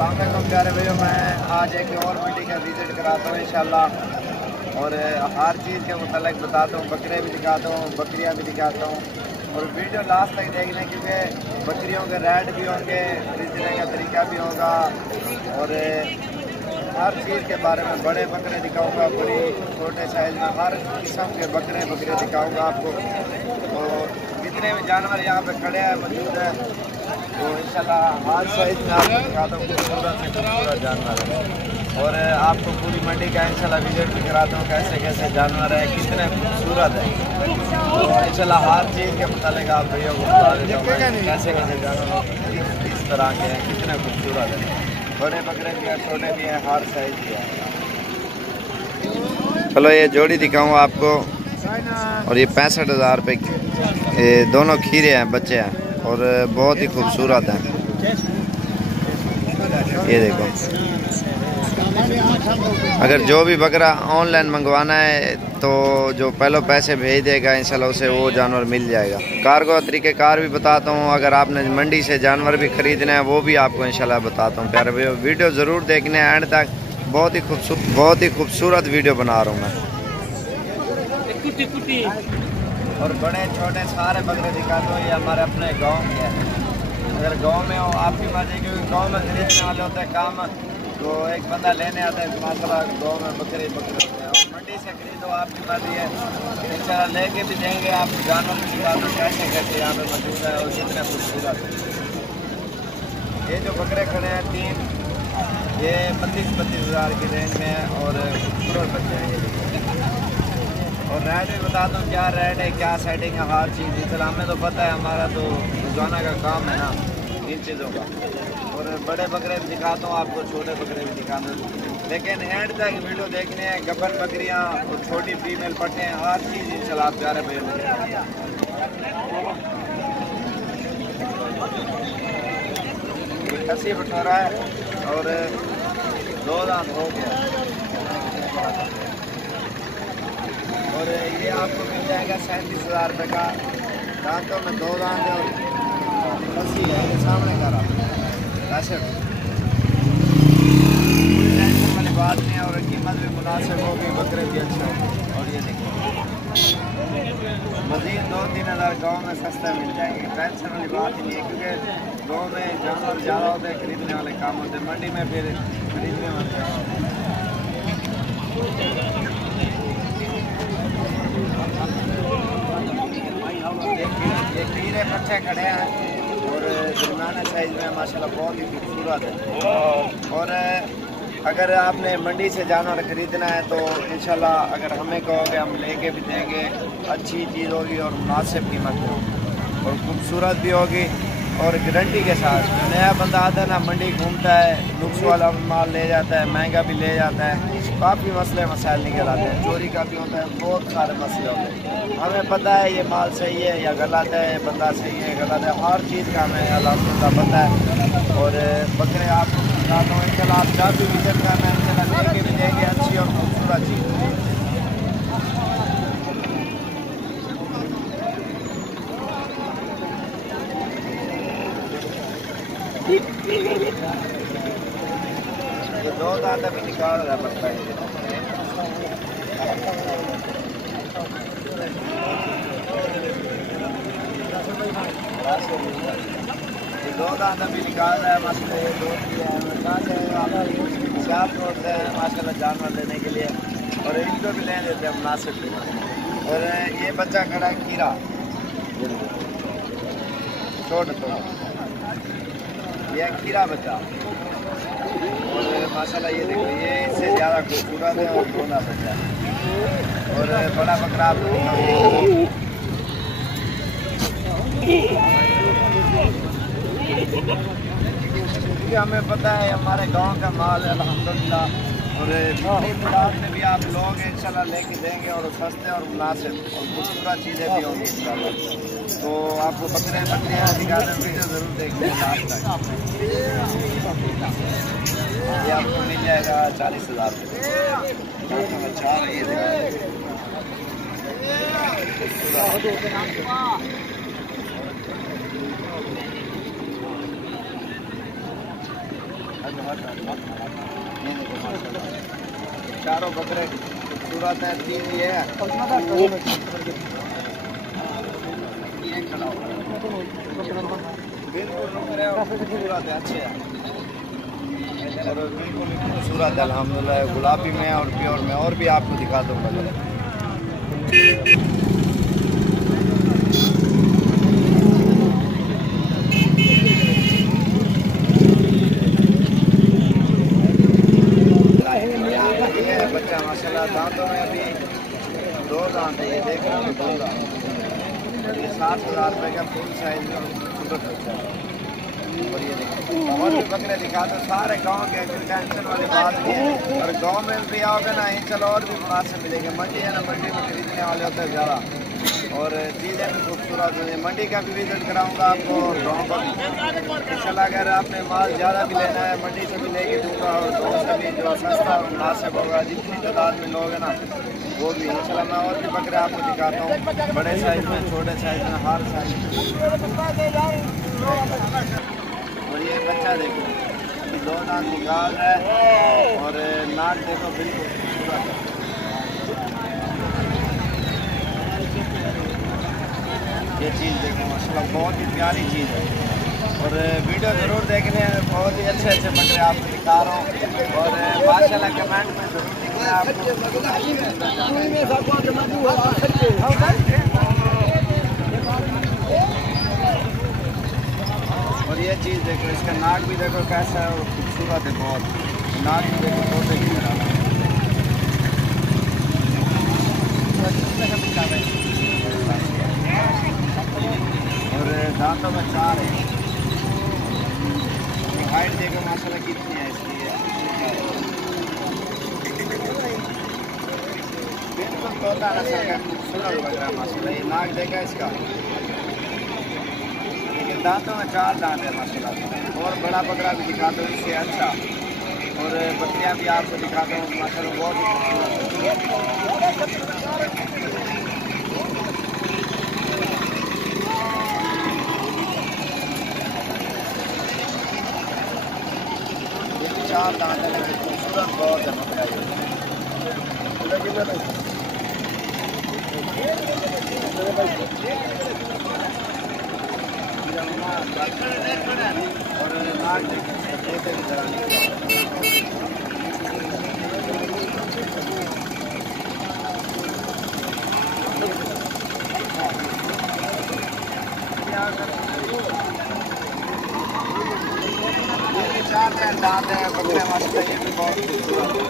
अस्सलाम वालेकुम प्यारे भाइयों, मैं आज एक और मंडी का विज़िट कराता हूँ इंशाल्लाह, और हर चीज़ के मुतालिक बताता हूँ। बकरे भी दिखाता हूँ, बकरियाँ भी दिखाता हूँ, और वीडियो लास्ट तक देख लें क्योंकि बकरियों के रेट भी होंगे, खरीदने का तरीका भी होगा, और हर चीज़ के बारे में। बड़े बकरे दिखाऊँगा, बड़ी छोटे साइज़ में हर किस्म के बकरे दिखाऊँगा आपको। और जितने भी जानवर यहाँ पे खड़े हैं मौजूद है, तो इंशाल्लाह हर साइज में आपको दिखाता हूँ खूबसूरत जानवर है, और आपको पूरी मंडी का इंशाल्लाह विजिट भी कराता हूँ, कैसे कैसे जानवर है, कितने खूबसूरत है। तो इंशाल्लाह हर चीज़ के मुतालिक आप भैया को बता देता हूँ कैसे कैसे जानवर किस तरह के हैं, कितने खूबसूरत है। बड़े बकरे भी हैं, छोटे भी हैं, हर साइज भी है। चलो ये जोड़ी दिखाऊँ आपको, और ये 65,000 रुपये ये दोनों खीरे हैं, बच्चे हैं, और बहुत ही खूबसूरत हैं। ये देखो, अगर जो भी बकरा ऑनलाइन मंगवाना है तो जो पहले पैसे भेज देगा इंशाल्लाह उसे वो जानवर मिल जाएगा। कार्गो तरीक़ेकार भी बताता हूँ, अगर आपने मंडी से जानवर भी खरीदना है वो भी आपको इंशाल्लाह बताता हूँ। प्यारे भैया वीडियो ज़रूर देखने एंड तक, बहुत ही खूबसूरत वीडियो बना रहा हूँ मैं। और बड़े छोटे सारे बकरे दिखाते हो, ये हमारे अपने गांव के हैं। अगर गांव में हो आपकी मर्जी, क्योंकि गांव में खरीदने वाले होते हैं काम, तो एक बंदा लेने आता है माशाल्लाह, गांव में बकरे होते हैं। और मंडी से खरीदो आपकी मर्जी है, इंशाल्लाह लेके भी देंगे आप जानवर भी दिखाते हो कैसे कैसे यहाँ पे मौजूद है और कितने खूबसूरत है। ये जो बकरे खड़े हैं 3, ये 25-25 हज़ार की रेंज में है, और खूबसूरत बच्चे हैं। और रेट भी बताता हूँ क्या रेट है, क्या सेटिंग है, हर चीज़ डिटेल हमें तो पता है, हमारा तो रोजाना का काम है ना इन चीज़ों का। और बड़े बकरे भी दिखाता हूँ आपको, छोटे बकरे भी दिखाता हूँ, लेकिन एंड तक वीडियो देखने हैं। गब्बर बकरियाँ और छोटी फीमेल पट्टे हैं, हर चीज़ इंशाल्लाह आप प्यारे भैया। खस्सी बटोरा है, और 2 दांत हो गया, और ये आपको मिल जाएगा 37,000 रुपये का। दांतों में 2 दांत है, और खस्सी है ये सामने का पैसे, कोई टेंशन वाली बात नहीं है, और कीमत भी मुनासिब होगी, बकरे भी अच्छे होंगे। और ये देखिए मज़ीद 2-3 हज़ार गाँव में सस्ते मिल जाएंगे, टेंशन वाली बात ही नहीं है, क्योंकि गाँव में जानवर ज़्यादा होते हैं, खरीदने वाले काम होते हैं, मंडी में फिर खरीदने वाले। ये खीरे पट्टे खड़े हैं, और दरमियाना साइज में माशाल्लाह बहुत ही खूबसूरत है। और अगर आपने मंडी से जानवर खरीदना है तो इंशाल्लाह अगर हमें कहोगे हम लेके भी देंगे, अच्छी चीज़ होगी और मुनासिब कीमत होगी, और खूबसूरत भी होगी, और गारंटी के साथ। नया बंदा आता है ना, मंडी घूमता है, नुक्स वाला माल ले जाता है, महंगा भी ले जाता है, काफ़ी मसले मसाइल निकल आते हैं, चोरी का भी होता है, बहुत सारे मसले होते हैं। हमें पता है ये माल सही है या गलत है, बंदा सही है गलत है, हर चीज़ का हमें अल्हम्दुलिल्लाह पता है। और बकरे आपको दिखाता हूँ इंशाल्लाह, आप जब भी विजिट करना है इंशाल्लाह लेके भी देंगे अच्छी और खूबसूरत चीज़। ये 2 दांत अभी निकाल रहा है बच्चा, ये 2 दांत अभी निकाल रहा है मसले। ये 2 होते हैं माशाल्लाह जानवर लेने के लिए, और इनको भी ले देते हैं मुनासिब कीमत। और ये बच्चा खड़ा है खीरा, छोटा ये खीरा बच्चा, और माशाल्लाह ये देखो ये इससे ज़्यादा खूबसूरत है, और छोटा बच्चा है। और बड़ा बकरा आपको दिखाऊंगी, क्योंकि हमें पता है हमारे गांव का माल है अल्हम्दुलिल्लाह, और प्लाट में भी आप लोग इंशाल्लाह लेके देंगे, और सस्ते और मुनासिब और खूबसूरत चीज़ें भी होंगी इंशाल्लाह। तो आपको बकरियाँ दिखाते हैं, वीडियो ज़रूर देखते हैं लास्ट तक। ये आपको मिल जाएगा 40,000 रुपये। अच्छा ये चारों बकरे खूबसूरत है, 3 ये है। बिल्कुल रुक रहे हो, खूबसूरत है, अच्छे है और बिल्कुल खूबसूरत है अल्हम्दुलिल्लाह। गुलाबी में और प्योर में, और भी आपको दिखा दूँ बकरे। बच्चा माशाल्लाह दांतों में अभी 2 दांत है, ये देख रहा हूँ 2 दांत। ये 7,000 रुपये का फुल साइज में खूबसूरत बच्चा है। और ये देखो और भी बकरे दिखा दो, सारे गांव के, टेंशन वाली बात नहीं है। और गांव में भी आओगे ना, ये चलो और भी मुनासिब मिलेंगे। मंडी है ना, मंडी में खरीदने वाले होते हैं ज़्यादा, और चीज़ें भी खूबसूरत है। मंडी का भी विजिट कराऊंगा आपको और गाँव का भी इंशाल्लाह। अगर आपने माल ज़्यादा भी लेना है, मंडी से भी लेके दूँगा, और गाँव से भी जो सस्ता और मुनासिब होगा, जितनी तादाद में लोग हैं ना, वो भी इंशाल्लाह। मैं और भी बकरे आपको दिखाता हूँ, बड़े साइज़ में, छोटे साइज़ में, हर साइज़ में। और ये बच्चा देखो, 2 दांत निकाल रहा है और नाक देखो बिल्कुल खूबसूरत है। ये चीज़ देखो माशाल्लाह, बहुत ही प्यारी चीज़ है। और वीडियो ज़रूर देखने, बहुत ही अच्छे अच्छे बकरे आपको दिखा रहा हूँ। और माशाल्लाह कमेंट में ज़रूर लिखना आपको। और ये चीज़ देखो, इसका नाक भी देखो कैसा है, और खूबसूरत है बहुत। नाक भी देखो तोते की तरह। और दांतों में 4 है। हाइट देखो माशाल्लाह कितनी है इसकी। बिल्कुल तोता नस्ल का खूबसूरत लग रहा है माशाल्लाह। ये नाक देखा इसका, लेकिन दांतों में 4 दांत है माशाल्लाह। और बड़ा बकरा भी दिखा दो इससे अच्छा, और बकरियां भी आपको दिखा दो माशाल्लाह, बहुत ही खूबसूरत है। ये 4 दांत है, लेकिन खूबसूरत बहुत है बकरा। और नाक देखिए की तरह ये 4 दांत है बकरे माशाल्लाह, ये भी बहुत खूबसूरत है।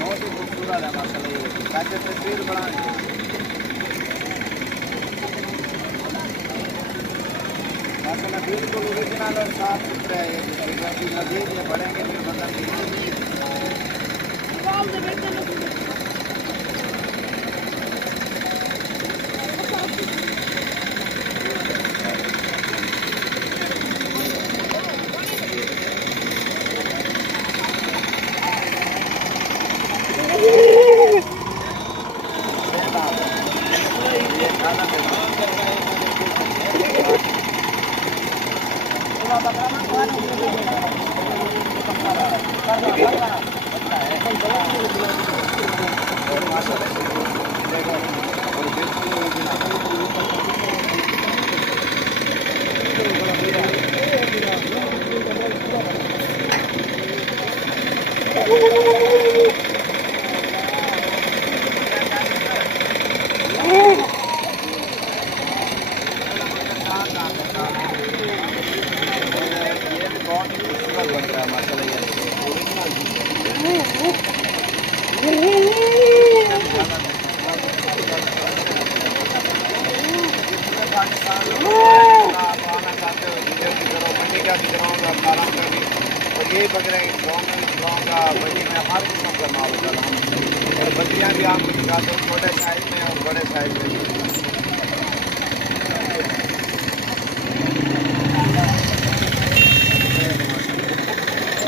बहुत ही खूबसूरत है माशाल्लाह। ये ताकि तस्वीर बनाएंगे माशाल्लाह, बिल्कुल ओरिजिनल और साफ सुथरा है। अभी मजीद ये बढ़ेंगे फिर मतलब ये बकरे गाँव का मंडी में हर किस्म का माल होता है। और बकरियाँ भी आपको दिखाते हैं, छोटे साइज में और बड़े साइज में।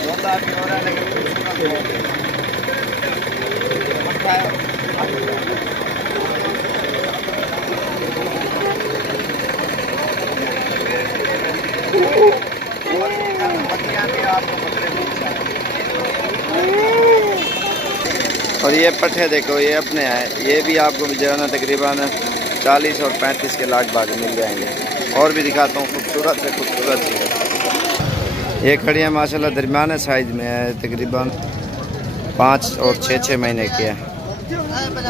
धुंधा भी हो रहा है लेकिन और ये पट्ठे देखो, ये अपने हैं, ये भी आपको जो है ना तकरीबन 40 और 35 के लाख भाग मिल जाएंगे। और भी दिखाता हूँ खूबसूरत से खूबसूरत चीज़। ये खड़ी है माशाल्लाह दरमियाने साइज़ में है, तकरीबन 5 और 6 महीने की है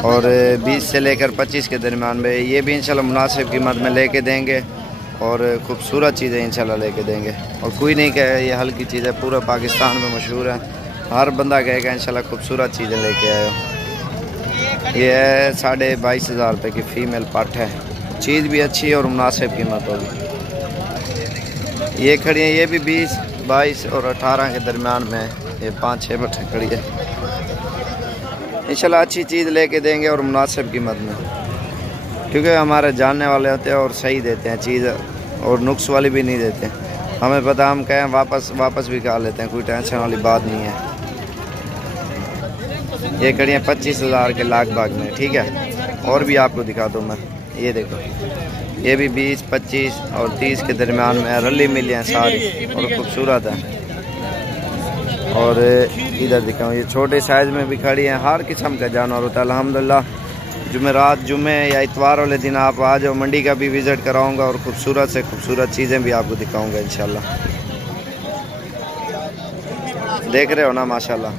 और 20 से लेकर 25 के दरमियान में। ये भी इंशाल्लाह मुनासिब कीमत में लेके देंगे और ख़ूबसूरत चीज़ें इंशाल्लाह लेके देंगे। और कोई नहीं कहे ये हल्की चीज़ है, पूरा पाकिस्तान में मशहूर है, हर बंदा कहेगा इंशाल्लाह खूबसूरत चीज़ें लेके आए हो। ये है 22,500 रुपये की फ़ीमेल पट है, चीज़ भी अच्छी है और मुनासिब कीमत होगी। ये खड़ी है, ये भी 20, 22 और 18 के दरमियान में है। ये 5-6 पट्टे खड़ी है, इंशाल्लाह अच्छी चीज़ लेके देंगे और मुनासिब कीमत में, क्योंकि हमारे जानने वाले होते हैं और सही देते हैं चीज़ और नुक्स वाली भी नहीं देते। हमें पता, हम कहें वापस भी खा लेते हैं, कोई टेंशन वाली बात नहीं है। ये खड़ी है 25,000 के लाख बाग में, ठीक है। और भी आपको दिखा दूँ मैं, ये देखो, ये भी 20, 25 और 30 के दरमियान में रली मिली हैं सारी और खूबसूरत है। और इधर दिखाऊँ, ये छोटे साइज़ में भी खड़ी हैं, हर किस्म का जानवर होता है अल्हम्दुलिल्लाह। जुमेरात, जुमे या इतवार वाले दिन आप आ जाओ, मंडी का भी विज़िट कराऊंगा और खूबसूरत से खूबसूरत चीज़ें भी आपको दिखाऊंगा इंशाल्लाह। देख रहे हो ना माशाल्लाह।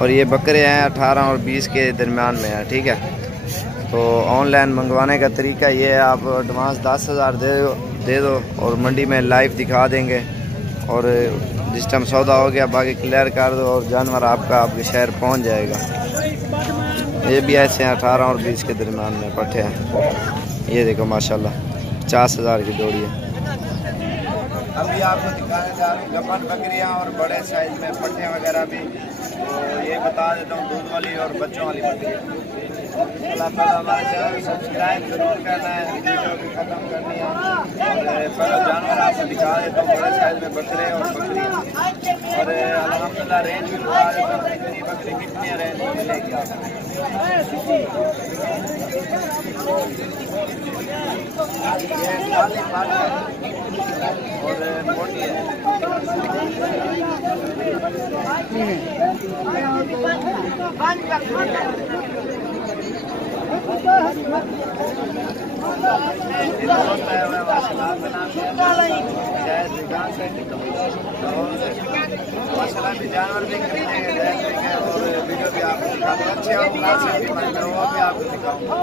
और ये बकरे हैं 18 और 20 के दरमियान में है, ठीक है। तो ऑनलाइन मंगवाने का तरीका ये है, आप एडवांस 10,000 दे दो और मंडी में लाइव दिखा देंगे और जिस टाइम सौदा हो गया बाकी क्लियर कर दो और जानवर आपके शहर पहुंच जाएगा। ये भी ऐसे हैं 18 और 20 के दरमियान में पट्टे हैं। ये देखो माशाल्लाह 50,000 की जोड़ी है। अभी आपको दिखाने जा रहे हैं गब्बर बकरियां और बड़े साइज में पट्टे वगैरह भी। तो ये बता देता हूँ, दूध वाली और बच्चों वाली बकरियां। हमारे चैनल सब्सक्राइब जरूर करना है, वीडियो भी खत्म करनी है। और पहले जानवर आपको दिखा देता हूँ, बड़े साइज में बकरे और बकरियाँ। और अल्हम्दुलिल्लाह रेंज भी बता देता हूँ, बकरी कितनी रेंज में मिलेगी आपको। और मोटी है। माशाल्लाह भी जानवर भी खरीदेंगे और वीडियो भी आपको दिखाते हैं, अच्छे और वो भी आपको दिखाऊंगा।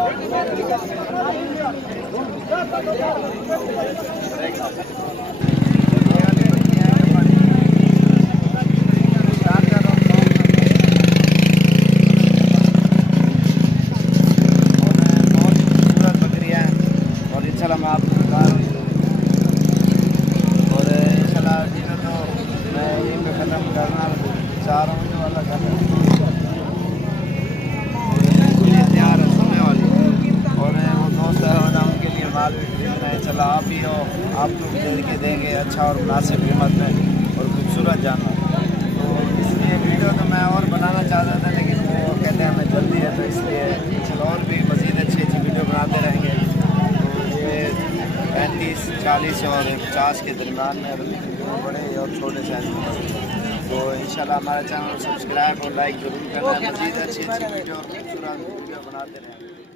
मैं आपको बता रहा हूँ और इंशाल्लाह वीडियो तो मैं यहीं पे ख़त्म करना चाह रहा हूँ। जो वाला करना तैयार है सुनने वाली और वो दोस्त है ना, उनके लिए माल भी चला आप ही हो, आप लोग दे के देंगे अच्छा और मुनासिब कीमत में और खूबसूरत जानवर। तो इसलिए वीडियो तो मैं और बनाना चाहता था, लेकिन वो कहते हैं हमें जल्दी है, तो इसलिए चलो और भी मज़ीद अच्छी वीडियो बनाते रहेंगे। 35, 40 और 50 के दरमियान में बड़े और छोटे साइज में। तो इंशाल्लाह हमारे चैनल को सब्सक्राइब और लाइक जरूर करना है, मज़ीद अच्छी वीडियो और खूबसूरत वीडियो बनाते रहें।